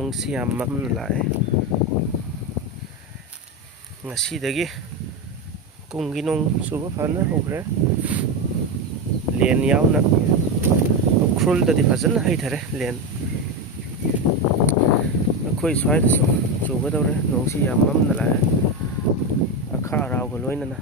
ꯅꯣꯡꯁꯤ ꯌꯥꯝ ꯃꯝꯅ ꯂꯥꯛꯑꯦ ꯉꯁꯤꯗꯒꯤ ꯀꯨꯝꯒꯤ ꯅꯣꯡ ꯆꯨꯕ ꯐꯅ ꯍꯧꯈ꯭ꯔꯦ ꯂꯦꯟ ꯌꯥꯎꯅ ꯎꯈ꯭ꯔꯨꯜꯗꯗꯤ ꯐꯖꯅ ꯍꯩꯊꯔꯦ ꯂꯦꯟ ꯑꯩꯈꯣꯏ ꯁ꯭ꯋꯥꯏꯗꯁꯨ ꯆꯨꯒꯗꯧꯔꯦ ꯅꯣꯡꯁꯤ ꯌꯥꯝ ꯃꯝꯅ ꯂꯥꯛꯑꯦ ꯑꯈꯥꯛ ꯑꯔꯥꯎꯒ ꯂꯣꯏꯅꯅ